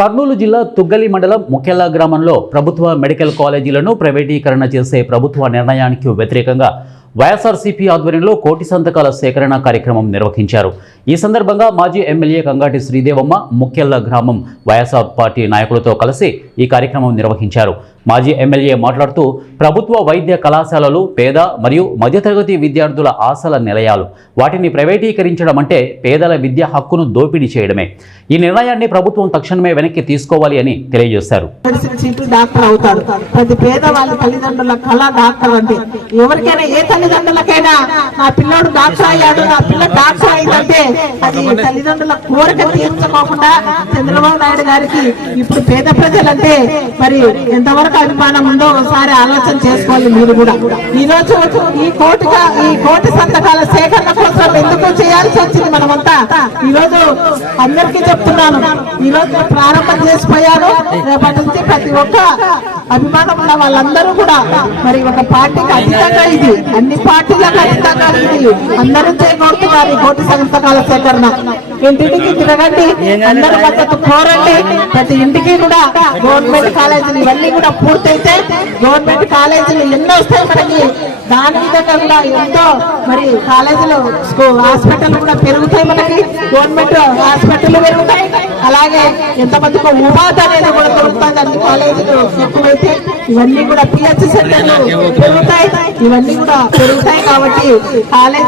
కర్నూలు జిల్లా తుగ్గలి మండలం ముఖ్యల్లా గ్రామంలో ప్రభుత్వ మెడికల్ కాలేజీలను ప్రైవేటీకరణ చేసే ప్రభుత్వ నిర్ణయానికి వ్యతిరేకంగా వైఎస్ఆర్సీపీ ఆధ్వర్యంలో కోటి సంతకాల సేకరణ కార్యక్రమం నిర్వహించారు. ఈ సందర్భంగా మాజీ ఎమ్మెల్యే కంగాటి శ్రీదేవమ్మ ముఖ్యల్లా గ్రామం వైఎస్ఆర్ పార్టీ నాయకులతో కలిసి ఈ కార్యక్రమం నిర్వహించారు. మాజీ ఎమ్మెల్యే మాట్లాడుతూ ప్రభుత్వ వైద్య కళాశాలలు పేద మరియు మధ్యతరగతి విద్యార్థుల ఆశల నిలయాలు. వాటిని ప్రైవేటీకరించడం అంటే పేదల విద్యా హక్కును దోపిడీ చేయడమే. ఈ నిర్ణయాన్ని ప్రభుత్వం తక్షణమే వెనక్కి తీసుకోవాలి అని తెలియజేశారు. తల్లిదండ్రులకైనా నా పిల్లోడు డాక్టర్ అయ్యాడు, నా పిల్ల డాక్టర్ అయిందంటే అది తల్లిదండ్రుల కోరిక తీర్చుకోకుండా చంద్రబాబు నాయుడు గారికి ఇప్పుడు పేద ప్రజలంటే మరి ఎంతవరకు అభిమానం ఉందో ఒకసారి ఆలోచన చేసుకోవాలి. మీరు కూడా ఈ రోజు ఈ కోటి సంతకాల సేకరణ కోసం ఎందుకు చేయాల్సి వచ్చింది మనమంతా ఈ రోజు అందరికీ చెప్తున్నాను. ఈ రోజు ప్రారంభం చేసిపోయాను. రేపటి నుంచి ప్రతి ఒక్క అభిమానం ఉన్న వాళ్ళందరూ కూడా మరి ఒక పార్టీకి అతీతంగా ఇది అన్ని పార్టీలకు అతీతంగా ఇది అందరూ చేయగలుగుతున్నారు. ఈ కోటి సంతకాల సేకరణ ఇంటింటికి తిరగండి, అందరూ మద్దతు కోరండి. ప్రతి ఇంటికి కూడా గవర్నమెంట్ కాలేజీలు ఇవన్నీ కూడా పూర్తయితే గవర్నమెంట్ కాలేజీలు ఎన్నో వస్తాయి మనకి. దాని విధంగా కూడా ఎంతో మరి కాలేజీలు హాస్పిటల్ కూడా పెరుగుతాయి, మనకి గవర్నమెంట్ హాస్పిటల్ పెరుగుతాయి. అలాగే ఎంతమందికి ఉపాధి అనేది కూడా దొరుకుతుంది. అన్ని కాలేజీలు ఎక్కువైతే ఇవన్నీ కూడా పిహెచ్ సెంటర్లు పెరుగుతాయి, ఇవన్నీ కూడా పెరుగుతాయి. కాబట్టి కాలేజీ